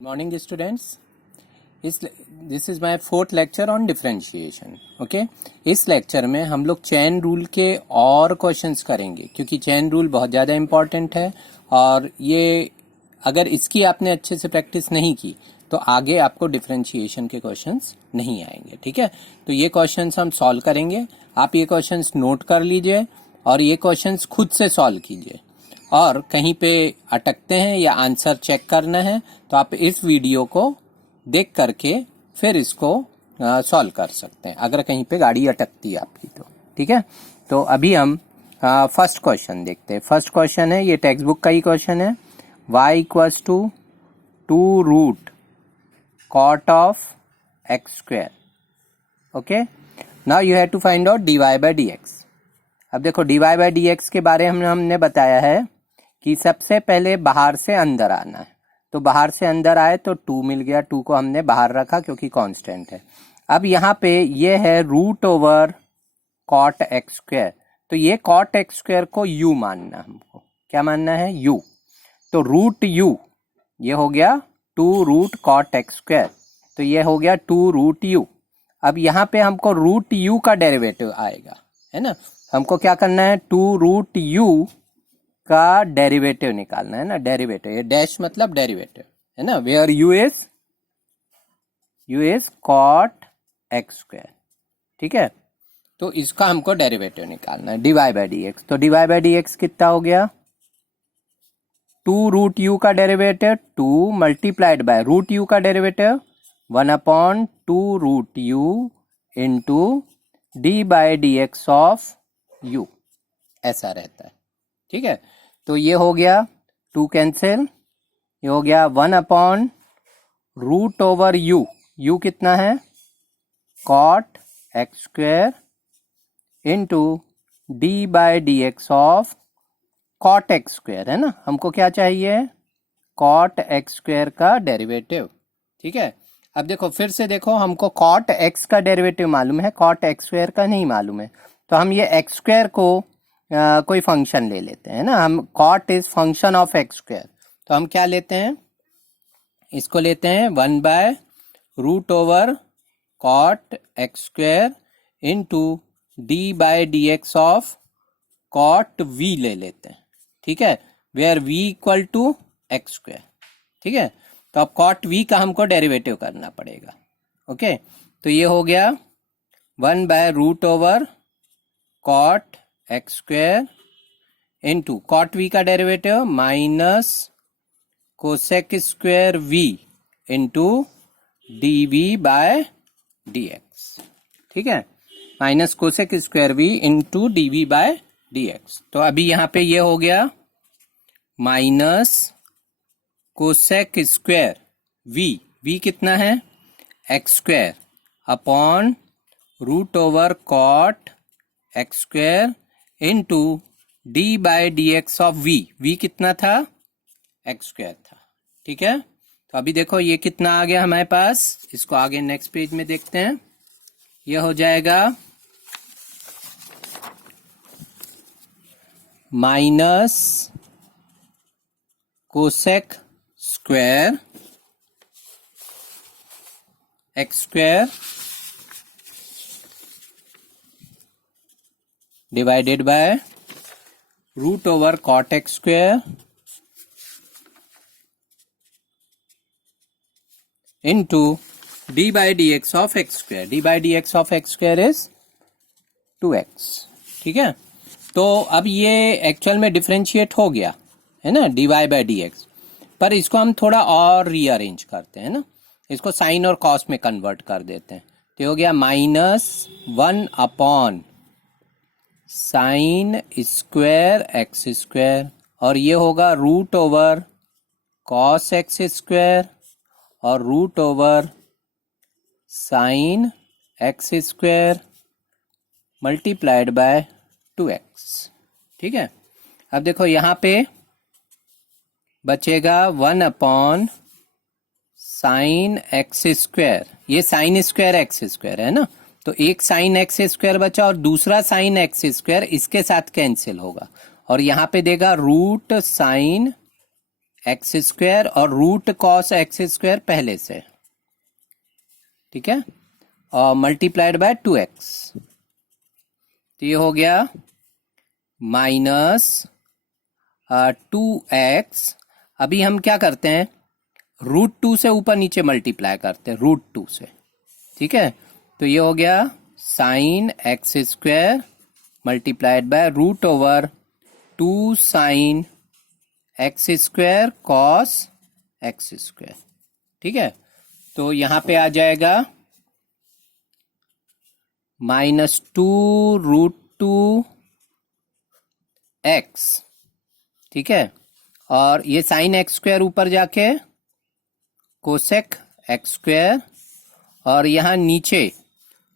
Morning students, this is my fourth lecture on differentiation. Okay, इस lecture में हम लोग चेन रूल के और क्वेश्चंस करेंगे क्योंकि चेन रूल बहुत ज़्यादा इम्पॉर्टेंट है और ये अगर इसकी आपने अच्छे से प्रैक्टिस नहीं की तो आगे आपको डिफरेंशिएशन के क्वेश्चंस नहीं आएंगे। ठीक है, तो ये क्वेश्चंस हम सॉल्व करेंगे। आप ये क्वेश्चंस नोट कर लीजिए और ये क्वेश्चंस खुद से सॉल्व कीजिए। और कहीं पे अटकते हैं या आंसर चेक करना है तो आप इस वीडियो को देख करके फिर इसको सॉल्व कर सकते हैं अगर कहीं पे गाड़ी अटकती है आपकी तो। ठीक है, तो अभी हम फर्स्ट क्वेश्चन देखते हैं। फर्स्ट क्वेश्चन है, ये टेक्स्ट बुक का ही क्वेश्चन है। y equals to 2 root cot of x square. Okay, now you have to find out dy by dx। अब देखो dy बाय dx के बारे में हमने बताया है कि सबसे पहले बाहर से अंदर आना है। तो बाहर से अंदर आए तो 2 मिल गया, 2 को हमने बाहर रखा क्योंकि कांस्टेंट है। अब यहाँ पे ये है root over cot x square, तो ये कॉट एक्स स्क्वायर को u मानना, हमको क्या मानना है, u। तो रूट u ये हो गया 2 रूट कॉट एक्स स्क्वायर, तो ये हो गया 2 रूट u। अब यहाँ पे हमको रूट u का डेरिवेटिव आएगा, है ना। हमको क्या करना है, 2 रूट u का डेरिवेटिव निकालना है ना। डेरिवेटिव, ये डैश मतलब डेरिवेटिव है ना, where u is cot x square. ठीक है, तो इसका हमको डेरिवेटिव निकालना है dy बाय dx। तो dy बाय dx कितना हो गया, 2 रूट u का derivative 2 multiplied by root u का derivative 1/2 root u into d by dx of u, ऐसा रहता है। ठीक है, तो ये हो गया 2 कैंसिल, ये हो गया 1/रूट ओवर u। u कितना है, cot x square into d by dx of cot x square, है ना। हमको क्या चाहिए, कॉट एक्स स्क्वायर का डेरिवेटिव। ठीक है, अब देखो फिर से देखो, हमको कॉट एक्स का डेरिवेटिव मालूम है, कॉट एक्स स्क्वायर का नहीं मालूम है। तो हम ये एक्स स्क्वायर को कोई फंक्शन ले लेते हैं ना। हम cot is function of x square, तो हम क्या लेते हैं, इसको लेते हैं 1/रूट over cot x square into d by dx of cot v ले लेते हैं। ठीक है, where v equal to x square. ठीक है, तो अब कॉट v का हमको डेरिवेटिव करना पड़ेगा। ओके, तो ये हो गया 1/रूट over cot x square into cot v का derivative minus cosec square v into dv by dx। ठीक है, minus cosec square v into dv by dx। तो अभी यहाँ पे ये हो गया माइनस कोसेक स्क्वायर v कितना है, x square upon root over cot x square into d by dx of v कितना था, एक्स स्क्वायर था। ठीक है, तो अभी देखो ये कितना आ गया हमारे पास, इसको आगे नेक्स्ट पेज में देखते हैं। ये हो जाएगा minus cosec square x square divided by root over cot x square into d by dx of x square. D by dx of x square is 2x। ठीक है, तो अब ये एक्चुअल में डिफरेंशिएट हो गया है ना, dy बाई dx। पर इसको हम थोड़ा और रीअरेंज करते हैं ना, इसको साइन और कॉस में कन्वर्ट कर देते हैं। तो हो गया -1/साइन स्क्वायर एक्स स्क्वायर, और ये होगा root over cos x square और root over sine x square multiplied by 2x। ठीक है, अब देखो यहाँ पे बचेगा 1/साइन एक्स स्क्वायर, ये साइन स्क्वायर एक्स स्क्वायर है ना, तो एक साइन एक्स स्क्वायर बचा और दूसरा साइन एक्स स्क्वायर इसके साथ कैंसिल होगा और यहाँ पे देगा रूट साइन एक्स स्क्वायर और रूट कॉस एक्स स्क्वायर पहले से, ठीक है, और मल्टीप्लाइड बाय 2x, तो ये हो गया माइनस 2x। अभी हम क्या करते हैं, √2 से ऊपर नीचे मल्टीप्लाई करते हैं, √2 से, ठीक है, तो ये हो गया sign x square multiplied bye √2 sign x square cos x square, ठीक है। तो यहाँ पे आ जाएगा -2 √2 x, ठीक है, और ये साइन एक्स स्क्वायर ऊपर जाके कोसेक एक्स स्क्वायर, और यहाँ नीचे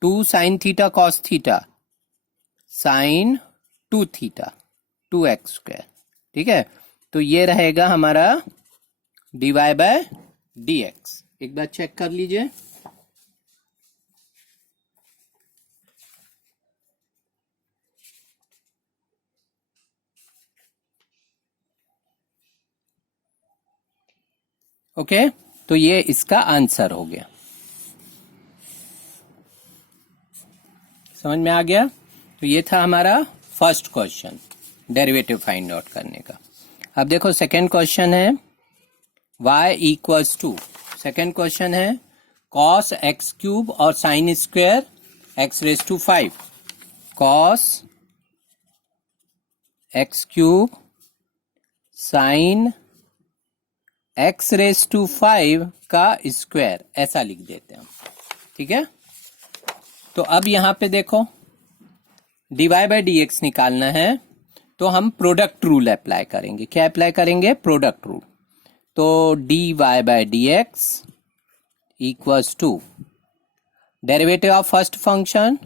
2 sine theta cos theta sine 2 theta 2x square, ठीक है। तो ये रहेगा हमारा dy/dx। एक बार चेक कर लीजिए। ओके, तो ये इसका आंसर हो गया। समझ में आ गया। तो ये था हमारा first question, derivative find out करने का। अब देखो सेकंड क्वेश्चन है y equals to, second question है कॉस एक्स क्यूब और sine square x⁵ cos x cube sine x⁵ का स्क्वायर, ऐसा लिख देते हैं हम, ठीक है। तो अब यहां पे देखो dy/dx निकालना है, तो हम प्रोडक्ट रूल अप्लाई करेंगे। क्या अप्लाई करेंगे? Product rule. तो dy/dx equals to derivative of first function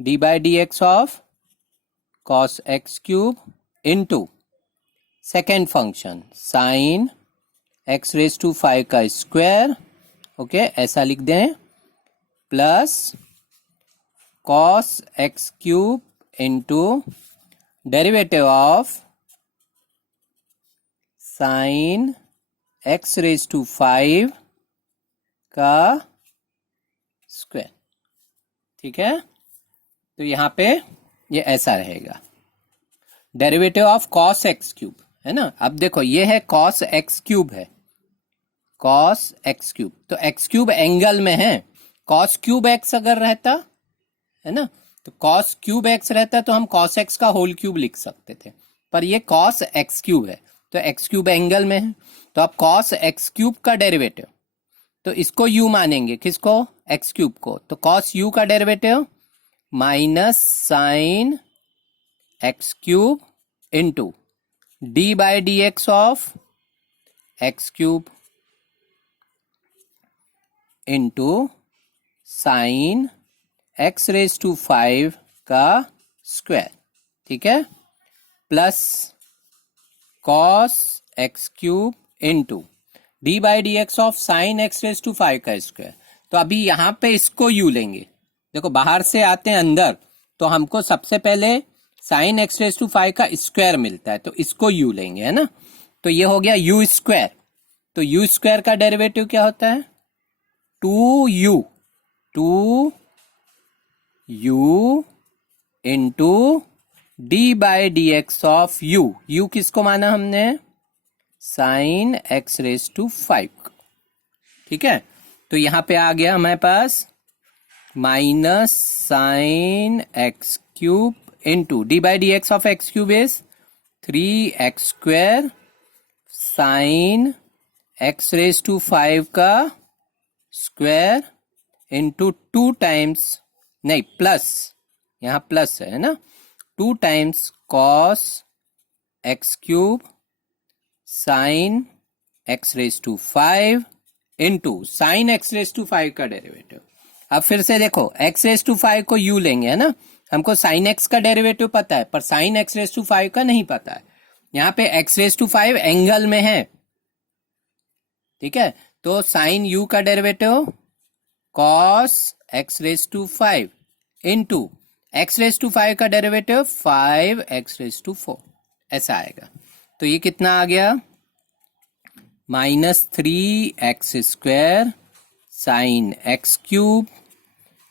d/dx of cos x cube into second function sine x⁵ का स्क्वायर, ओके, ऐसा लिख दें, plus cos x cube into derivative of sine x⁵ का square, ठीक है। तो यहां पे ये ऐसा रहेगा, derivative of cos x cube, है ना। अब देखो ये है cos x क्यूब है, cos x क्यूब, तो x क्यूब एंगल में है, cos क्यूब x अगर रहता, है ना, तो cos क्यूब x रहता तो हम cos x का होल क्यूब लिख सकते थे, पर ये cos x क्यूब है, तो x क्यूब एंगल में है, तो अब cos x क्यूब का डेरिवेटिव, तो इसको u मानेंगे, किसको? x क्यूब को, तो cos u का derivative minus sine x cube into d/dx of x cube into sine x⁵ का स्क्वायर, ठीक है, plus cos x cube into d/dx of sine x⁵ का स्क्वायर। तो अभी यहां पे इसको u लेंगे, देखो बाहर से आते हैं अंदर, तो हमको सबसे पहले साइन x⁵ का स्क्वायर मिलता है, तो इसको u लेंगे, है ना। तो ये हो गया u स्क्वायर, तो u स्क्वायर का डेरिवेटिव क्या होता है? 2u into d/dx of u किसको माना हमने? साइन x⁵, ठीक है। तो यहां पे आ गया हमारे पास minus sine x cube into d/dx of x cube is 3x² sine x⁵ का स्क्वायर इंटू 2 टाइम्स, नहीं प्लस, यहां प्लस है ना, 2 times cos x cube sine x⁵ into sine x⁵ का डेरिवेटिव। अब फिर से देखो x⁵ को u लेंगे, है ना, हमको साइन x का डेरिवेटिव पता है, पर साइन x⁵ का नहीं पता है। यहाँ पे x⁵ एंगल में है, ठीक है, तो साइन u का derivative cos x⁵ into x⁵ का डेरिवेटिव 5x⁴, ऐसा आएगा। तो ये कितना आ गया? -3x² साइन x क्यूब,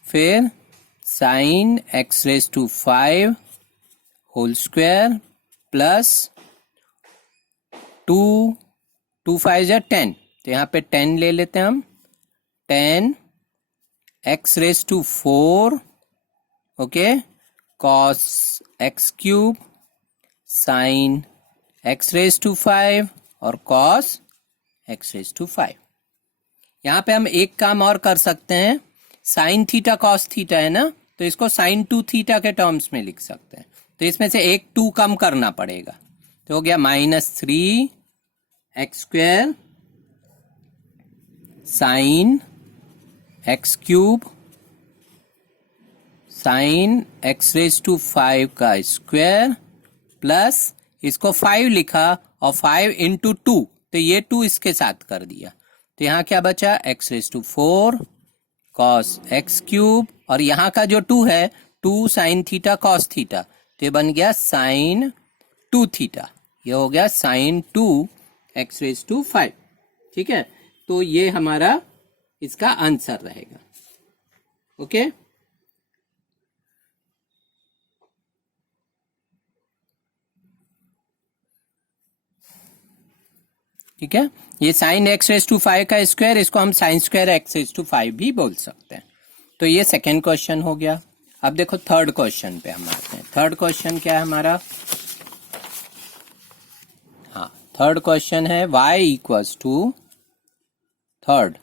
फिर sine x⁵ whole square plus 2, 2 5 जा 10, तो यहाँ पे 10 ले लेते हैं हम, 10 x⁴, okay, cos x cube sine x⁵ और कॉस x⁵। यहाँ पे हम एक काम और कर सकते हैं, साइन थीटा कॉस थीटा है ना, तो इसको साइन 2 थीटा के टर्म्स में लिख सकते हैं, तो इसमें से एक 2 कम करना पड़ेगा, तो हो गया -3x² sine x cube sine x⁵ का स्क्वायर प्लस इसको 5 लिखा और 5 इंटू 2, तो ये 2 इसके साथ कर दिया, तो यहाँ क्या बचा x⁴ कॉस x क्यूब, और यहाँ का जो 2 है 2 साइन थीटा कॉस थीटा, तो ये बन गया साइन 2 थीटा, ये हो गया साइन 2 x⁵। ठीक है, तो ये हमारा इसका आंसर रहेगा। ओके, ठीक है, ये साइन x⁵ का स्क्वायर, इसको हम साइन स्क्वायर x⁵ भी बोल सकते हैं। तो ये सेकेंड क्वेश्चन हो गया। अब देखो थर्ड क्वेश्चन पे हम आते हैं। थर्ड क्वेश्चन क्या है हमारा? हाँ, थर्ड क्वेश्चन है y equals to third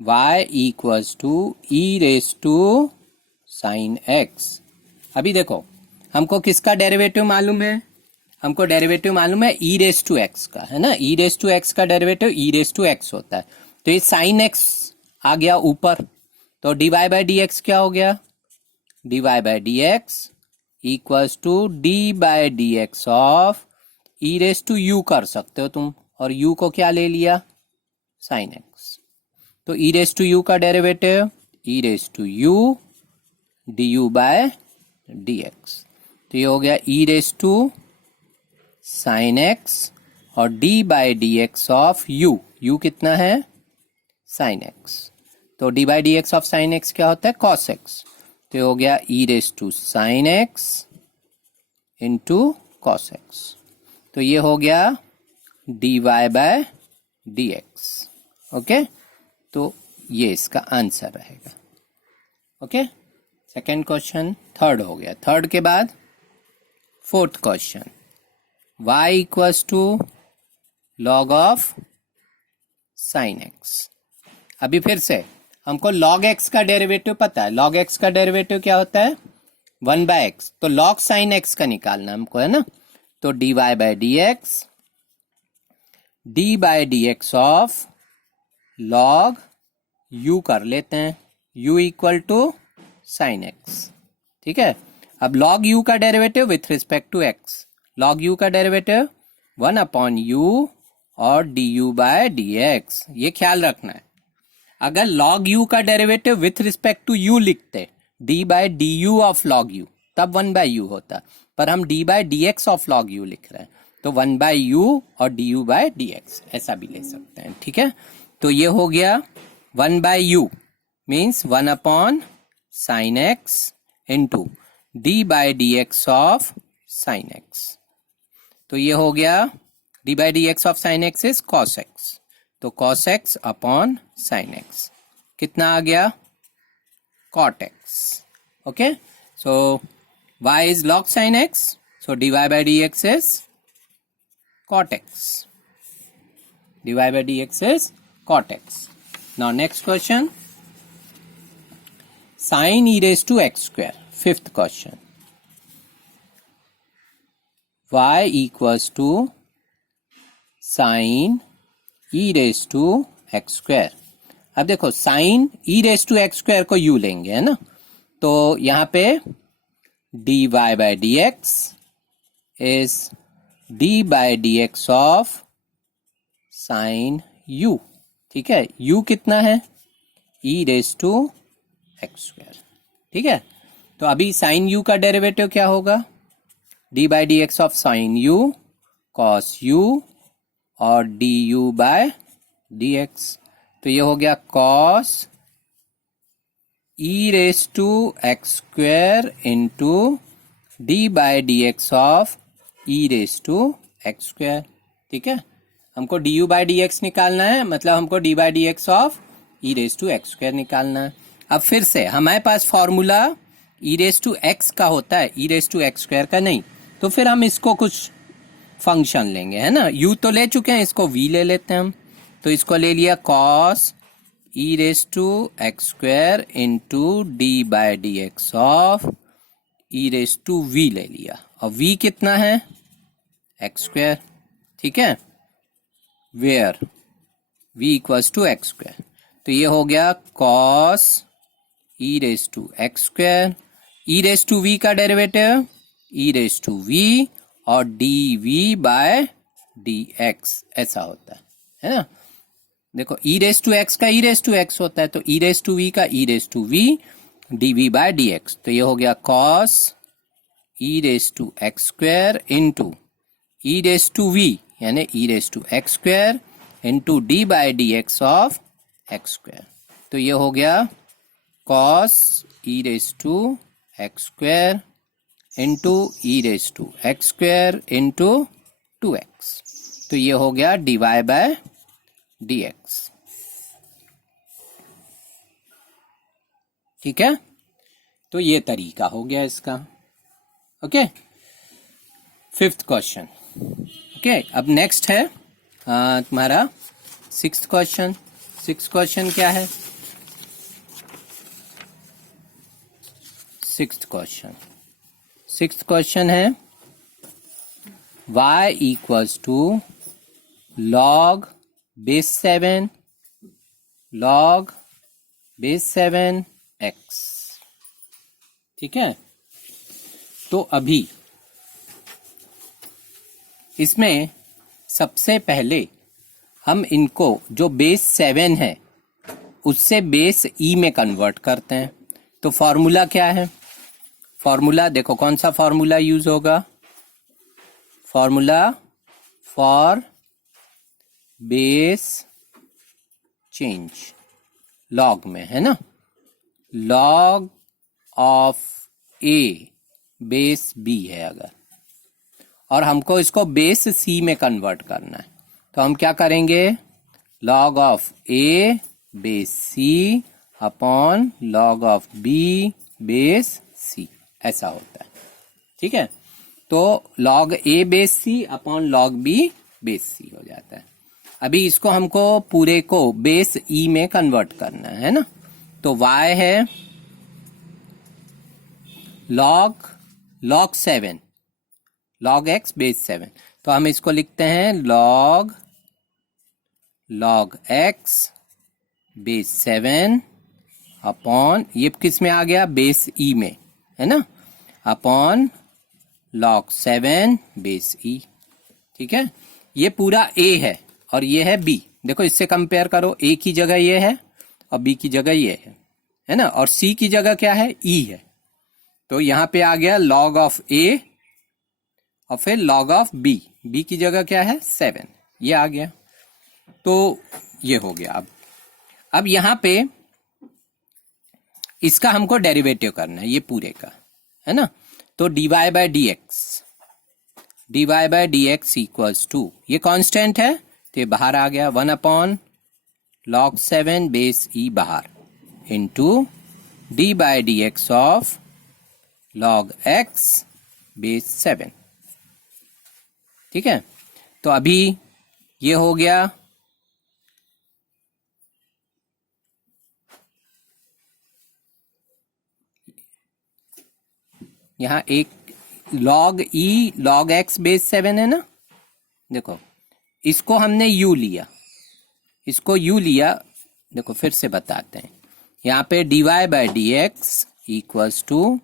y equals to e⁻⁻ sine x। अभी देखो हमको किसका डेरिवेटिव मालूम है? हमको डेरिवेटिव मालूम है e⁻x का, है ना। e⁻x का डेरिवेटिव e⁻x होता है, तो ये साइन x आ गया ऊपर, तो dy/dx क्या हो गया? dy/dx equals to d/dx of e⁻u कर सकते हो तुम, और u को क्या ले लिया? Sine x। तो e⁻u का डेरिवेटिव e⁻u du/dx, तो ये हो गया e⁻ साइन x और d/dx ऑफ u कितना है? Sine x। तो d/dx ऑफ साइन x क्या होता है? cos x। तो ये हो गया e⁻ sine x into cos x, तो ये हो गया dy/dx। ओके, तो ये इसका आंसर रहेगा। ओके, सेकेंड क्वेश्चन थर्ड हो गया। थर्ड के बाद fourth question, y equals to log of sine x। अभी फिर से हमको log x का डेरिवेटिव पता है। log x का डेरिवेटिव क्या होता है? 1/x। तो log साइन x का निकालना हमको, है ना। तो dy/dx d/dx of log u कर लेते हैं, u equal to sine x। ठीक है, अब log u का derivative with respect to x, log u का डेरिवेटिव 1/u और du/dx। ये ख्याल रखना है, अगर log u का derivative with respect to u लिखते d/du ऑफ log u, तब 1/u होता, पर हम d/dx ऑफ log u लिख रहे हैं, तो 1/u और du/dx ऐसा भी ले सकते हैं। ठीक है, तो ये हो गया 1/u means 1/sin x into d/dx of sine x। तो ये हो गया d/dx of sine x is cos x, तो cos x upon sine x कितना आ गया? cot x। Okay, so y is log sin x, so dy/dx is cot x, dy/dx is cot x। Now next question, sin e⁻x², fifth question, y equals to sin e⁻x²। अब देखो sin e⁻x² को u लेंगे, है ना, तो यहाँ पे dy/dx is d/dx ऑफ sin u। ठीक है, u कितना है? e⁻x²। ठीक है, तो अभी sin u का डेरिवेटिव क्या होगा? d/dx ऑफ sin u cos u और d u by d x. तो ये हो गया cos e raise to x square into d by d x of e raise to x square. ठीक है, हमको d u by d x निकालना है, मतलब हमको d by d x of e raise to x square निकालना है। अब फिर से हमारे पास formula e raise to x का होता है, ई रेस टू एक्स स्क्वेयर का नहीं। तो फिर हम इसको कुछ फंक्शन लेंगे, है ना। यू तो ले चुके हैं, इसको वी ले लेते हैं हम। तो इसको ले लिया cos e raise to x square into d by d x of e raise to v ले लिया। और वी कितना है, एक्स स्क्वेयर। ठीक है, where v equals to x square. तो ये हो गया cos e raise to x square, e raise to v का derivative e raise to v और d v by d x, ऐसा होता है ना। देखो ई रेस टू एक्स का ई रेस टू एक्स होता है, तो ई रेस टू वी का e raise to v d v by d x. तो ये हो गया cos e raise to x square into e raise to v यानी e raise to x square into d by d x of x square. तो ये हो गया cos e raise to x square into e raise to x square into 2x। तो ये हो गया d y by d x. ठीक है, तो ये तरीका हो गया इसका। Okay, fifth question. ओके, अब नेक्स्ट है तुम्हारा सिक्स्थ क्वेश्चन। सिक्स्थ क्वेश्चन क्या है? सिक्स्थ क्वेश्चन है y equals to log base 7 x। ठीक है, तो अभी इसमें सबसे पहले हम इनको जो बेस 7 है उससे बेस ई में कन्वर्ट करते हैं। तो फॉर्मूला क्या है? फॉर्मूला देखो, कौन सा फॉर्मूला यूज होगा? Formula for base change log में, है ना। Log of a base b है अगर, और हमको इसको बेस सी में कन्वर्ट करना है, तो हम क्या करेंगे? Log of a base c upon log of b base c, ऐसा होता है। ठीक है, तो log a base c upon log b base c हो जाता है। अभी इसको हमको पूरे को बेस ई में कन्वर्ट करना है ना। तो y है log 7 log x बेस 7, तो हम इसको लिखते हैं log x बेस 7 अपॉन, ये किस में आ गया? बेस ई में, है ना, अपॉन log 7 बेस ई। ठीक है, ये पूरा a है और ये है b। देखो इससे कंपेयर करो, a की जगह ये है और b की जगह ये है ना, और c की जगह क्या है? e है। तो यहां पे आ गया log ऑफ a और फिर log ऑफ b, b की जगह क्या है? 7, ये आ गया। तो ये हो गया। अब यहां पे इसका हमको डेरिवेटिव करना है, ये पूरे का, है ना। तो dy by d x equals to, ये कांस्टेंट है तो ये बाहर आ गया, 1 अपॉन log 7 बेस ई बाहर into d by d x of log x base 7। ठीक है, तो अभी ये हो गया। यहां एक log e log x base 7 है ना। देखो इसको हमने u लिया, इसको u लिया। देखो फिर से बताते हैं, यहाँ पे dy by d x equals to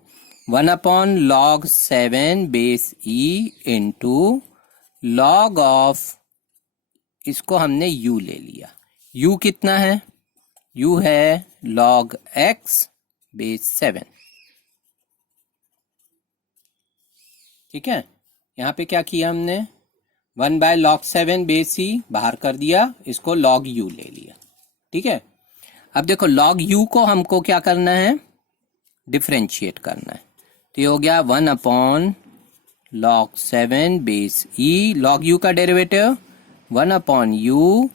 1 upon log 7 base e into log of, इसको हमने u ले लिया। u कितना है? u है log x बेस 7। ठीक है, यहाँ पे क्या किया हमने? 1/log7 बेस ई बाहर कर दिया, इसको log u ले लिया। ठीक है, अब देखो log u को हमको क्या करना है, डिफ्रेंशिएट करना है। तो ये हो गया 1/log7 बेस ई, log u का डेरिवेटिव 1/u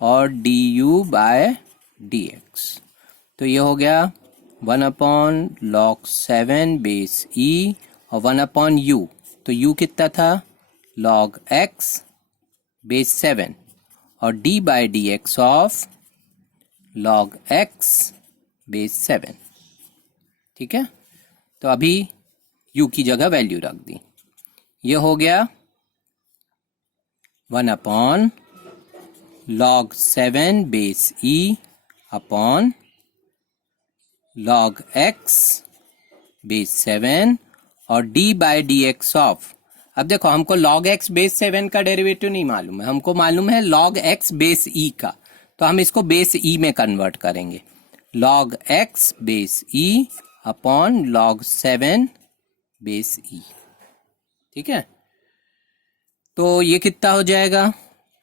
और du/dx। तो ये हो गया 1/log7 बेस ई और 1/u, तो u कितना था, log x बेस 7 और d/dx of log x base 7। ठीक है, तो अभी u की जगह वैल्यू रख दी। ये हो गया 1/log7 base e upon log x base 7 और d/dx ऑफ, अब देखो हमको log x बेस 7 का डेरिवेटिव नहीं मालूम है, हमको मालूम है log x बेस e का, तो हम इसको बेस e में कन्वर्ट करेंगे। log x base e upon log 7 base e। ठीक है, तो ये कितना हो जाएगा,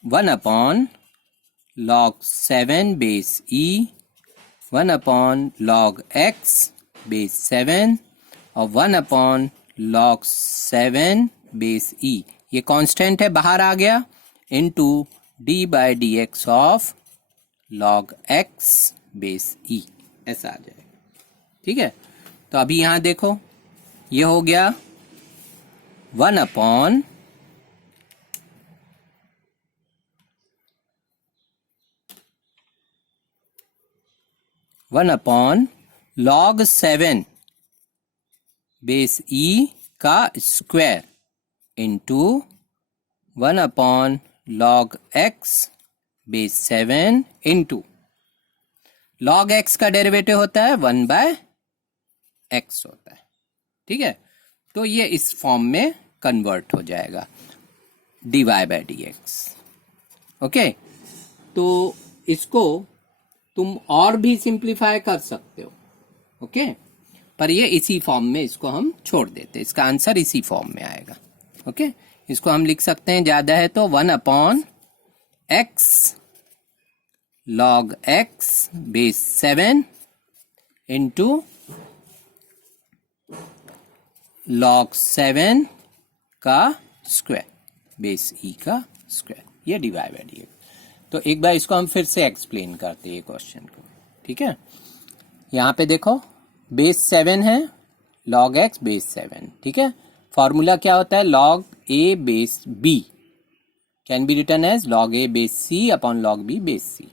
1/log7 base e 1/log x base 7 और 1/log7 बेस e, ये कांस्टेंट है बाहर आ गया, into d/dx of log x base e, ऐसा आ जाएगा। ठीक है, तो अभी यहां देखो ये हो गया 1/log 7 बेस e का square into 1/log x base 7 into log x का डेरिवेटिव होता है 1/x होता है। ठीक है, तो ये इस फॉर्म में कन्वर्ट हो जाएगा dy/dx। ओके, तो इसको तुम और भी सिंप्लीफाई कर सकते हो। ओके, पर ये इसी फॉर्म में इसको हम छोड़ देते, इसका आंसर इसी फॉर्म में आएगा। ओके, इसको हम लिख सकते हैं, ज्यादा है तो 1/x log x base 7 into log 7 का स्क्वायर बेस e का स्क्वायर, ये dy/dx। तो एक बार इसको हम फिर से एक्सप्लेन करते हैं क्वेश्चन को। ठीक है, यहाँ पे देखो बेस 7 है, log x बेस 7। ठीक है, फॉर्मूला क्या होता है, log a base b can be written as log a base c upon log b base c।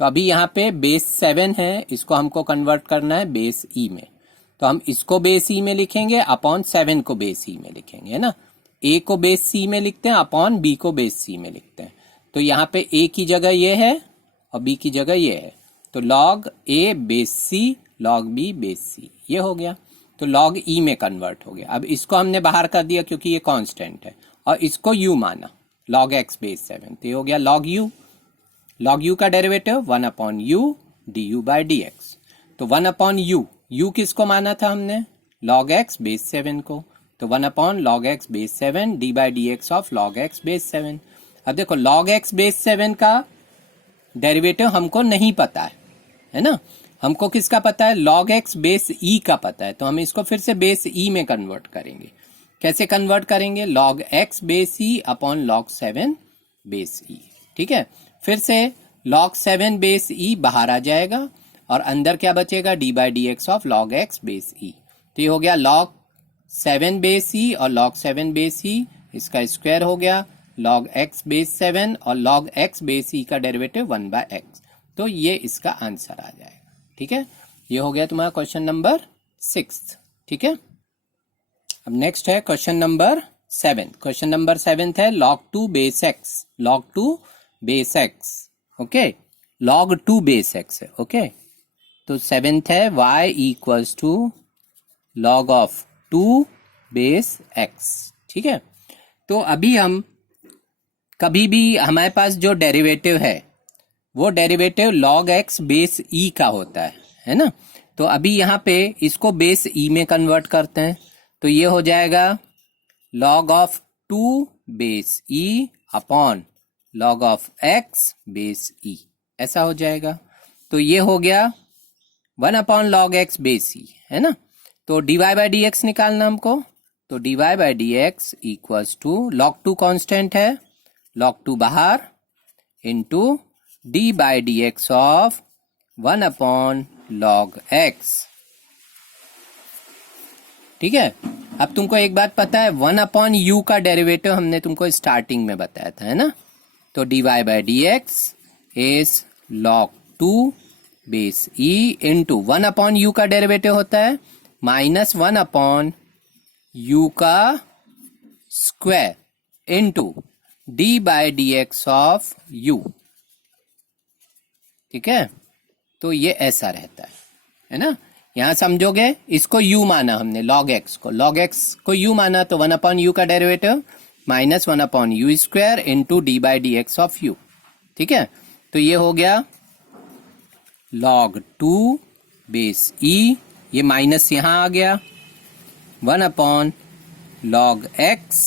तो अभी यहाँ पे बेस 7 है, इसको हमको कन्वर्ट करना है बेस e में, तो हम इसको बेस e में लिखेंगे अपॉन 7 को बेस e में लिखेंगे, है ना। a को बेस c में लिखते हैं अपॉन b को बेस c में लिखते हैं। तो यहाँ पे a की जगह ये है और b की जगह ये है, तो log a base c log b base c ये हो गया, तो log e में कन्वर्ट हो गया। अब इसको हमने बाहर कर दिया क्योंकि ये कांस्टेंट है और इसको u माना, log x बेस 7, तो ये हो गया log u। log u का डेरिवेटिव 1/u du/dx, तो 1/u, u किसको माना था हमने, log x बेस 7 को, तो 1/log x base 7 d/dx of log x base 7। अब देखो log x बेस 7 का डेरिवेटिव हमको नहीं पता है ना, हमको किसका पता है, log x बेस e का पता है, तो हम इसको फिर से बेस e में कन्वर्ट करेंगे। कैसे कन्वर्ट करेंगे, log x base e upon log 7 base e। ठीक है, फिर से log 7 बेस e बाहर आ जाएगा और अंदर क्या बचेगा, d/dx of log x base e। तो ये हो गया log 7 बेस e और log 7 बेस e, इसका स्क्वायर हो गया log x बेस 7 और log x बेस e का डेरिवेटिव 1/x, तो ये इसका आंसर आ जाएगा। ठीक है, ये हो गया तुम्हारा क्वेश्चन नंबर 6। ठीक है, अब नेक्स्ट है क्वेश्चन नंबर 7। क्वेश्चन नंबर 7 है log 2 base x, log 2 base x। Okay, log 2 base x है। ओके, तो 7th है y equals to log of 2 base x। ठीक है, तो अभी हम कभी भी हमारे पास जो डेरिवेटिव है वो derivative log x base e का होता है ना। तो अभी यहाँ पे इसको बेस e में कन्वर्ट करते हैं, तो ये हो जाएगा log of 2 base e upon log of x base e, ऐसा हो जाएगा। तो ये हो गया 1 upon log x base e, है ना। तो dy बाई डी एक्स निकालना हमको, तो dy by d x equals to log 2 constant है, log 2 बाहर, into d by d x of 1 upon log x. ठीक है। अब तुमको एक बात पता है, 1 अपॉन यू का डेरिवेटिव हमने तुमको स्टार्टिंग में बताया था, है ना। तो dy by d x is log 2 base E into 1 upon you का डेरिवेटिव होता है -1 अपॉन यू का square into d by d x of u. ठीक है। तो ये ऐसा रहता है ना। यहां समझोगे, इसको u माना हमने, log x को u माना, तो 1 अपॉन यू का derivative -1 upon you square into d by d x of u. ठीक है। तो ये हो गया log 2 बेस e, ये माइनस यहां आ गया, 1 upon log x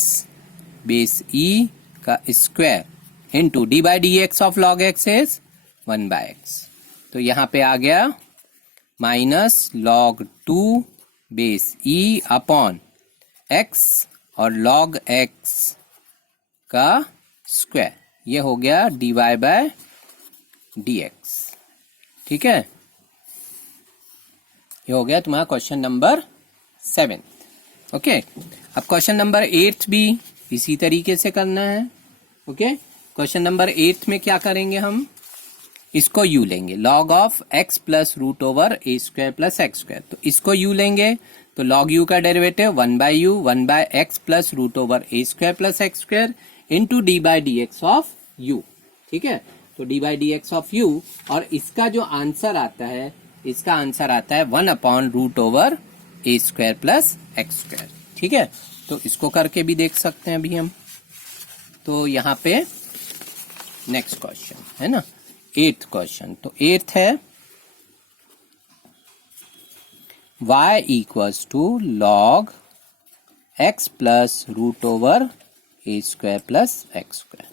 base e का square into d by d x of log x is 1 by x. तो यहां पे आ गया minus log 2 base e upon x और log x का स्क्वायर, ये हो गया dy बाय dx। ठीक है। ये हो गया तुम्हारा क्वेश्चन नंबर 7। ओके। अब क्वेश्चन नंबर 8 भी इसी तरीके से करना है। ओके। क्वेश्चन नंबर 8 में क्या करेंगे हम, इसको u लेंगे, log of x plus root over a square plus x square. तो इसको u लेंगे, तो log u का derivative 1 by u 1 by x plus root over a square plus x square into d by d x of u. ठीक है। तो d by d x of u, और इसका जो आंसर आता है, इसका आंसर आता है 1 upon root over a square plus x square. ठीक है। तो इसको करके भी देख सकते हैं अभी हम। तो यहाँ पे नेक्स्ट क्वेश्चन है ना, 8th क्वेश्चन। तो 8th है y equals to log x plus root over a square plus x square.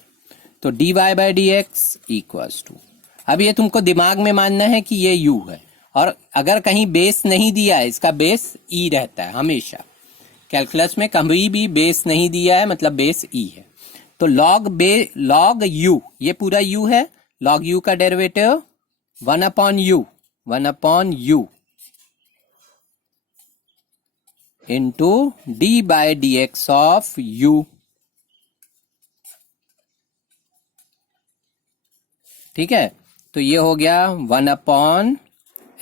तो dy by d x equals to, अब ये तुमको दिमाग में मानना है कि ये u है, और अगर कहीं बेस नहीं दिया है, इसका बेस e रहता है हमेशा। कैलकुलस में कभी भी बेस नहीं दिया है, मतलब बेस e है। तो log u, ये पूरा u है, log u का derivative 1 upon u into d by d x of u. ठीक है। तो ये हो गया 1 upon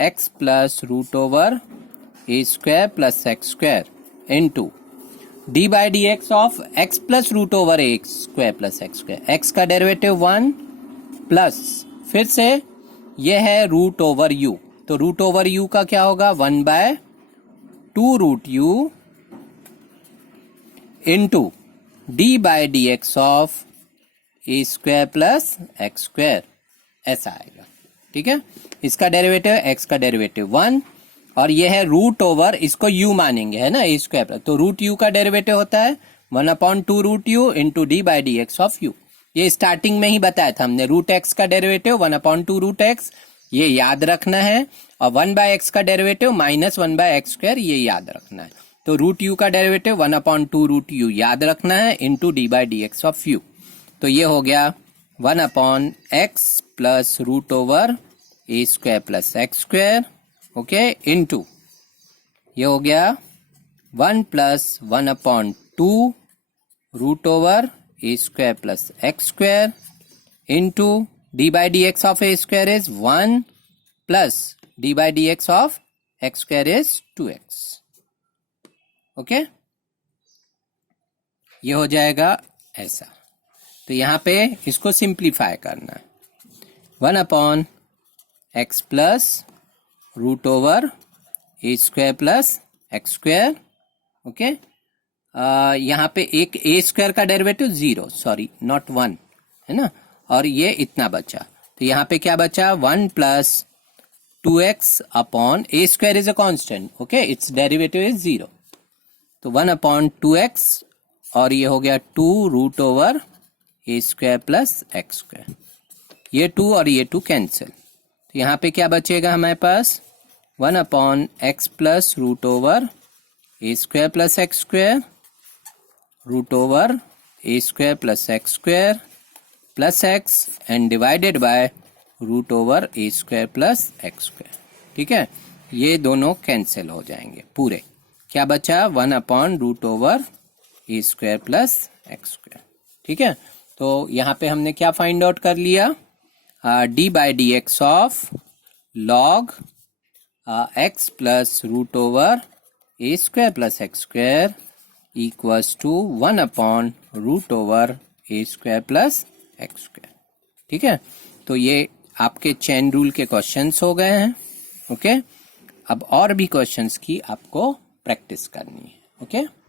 x plus root over a square plus x square into d by d x of x plus root over a square plus x square. X का derivative 1 plus फिर से ये है रूट ओवर यू, तो root over u का क्या होगा 1 by 2 root u into d by d x of a square plus x square, ऐसा आएगा। ठीक है। इसका डेरिवेटिव, एक्स का डेरिवेटिव 1, और ये है रूट ओवर, इसको u मानेंगे, है ना, ए स्क्वायर प्लस, तो रूट u का डेरिवेटिव होता है 1 upon 2 root u into d by d x of u. ये स्टार्टिंग में ही बताया था हमने, रूट एक्स का डेरिवेटिव 1 अपॉन 2 रूट एक्स, ये याद रखना है, और 1 बाय एक्स का डेरिवेटिव -1 बाय एक्स स्क्वायर, ये याद रखना है। तो रूट यू का डेरिवेटिव 1 अपॉन 2 रूट यू याद रखना है into d by d x of u. तो ये हो गया 1 upon x plus root over a square plus x square, okay, into ये हो गया 1 plus 1 upon 2 root over a square plus x square into d by d x of a square is 1 plus d by d x of x square is 2x। Okay, ये हो जाएगा ऐसा। तो यहां पे इसको सिंप्लीफाई करना है, 1 upon x plus root over a square plus x square. Okay, यहाँ पे एक ए स्क्वायर का डेरिवेटिव 0, सॉरी नॉट 1, है ना, और ये इतना बचा। तो यहाँ पे क्या बचा 1 plus 2x upon A square is a constant, okay, it's derivative is 0, तो 1 अपॉन 2x और ये हो गया 2 root over a square plus x square. ये 2 और ये 2 कैंसिल, तो यहाँ पे क्या बचेगा हमारे पास 1/x plus root over a square plus x square root over a square plus x square plus x and divided by root over a square plus x square. ठीक है, ये दोनों कैंसिल हो जाएंगे पूरे। क्या बचा 1/रूट over a square plus x square. ठीक है, तो यहाँ पे हमने क्या फाइंड आउट कर लिया, d by d x of log x plus root over a square plus x square equals to 1/रूट over a square plus x square. ठीक है, तो ये आपके चेन रूल के क्वेश्चंस हो गए हैं। ओके, अब और भी क्वेश्चंस की आपको प्रैक्टिस करनी है। ओके।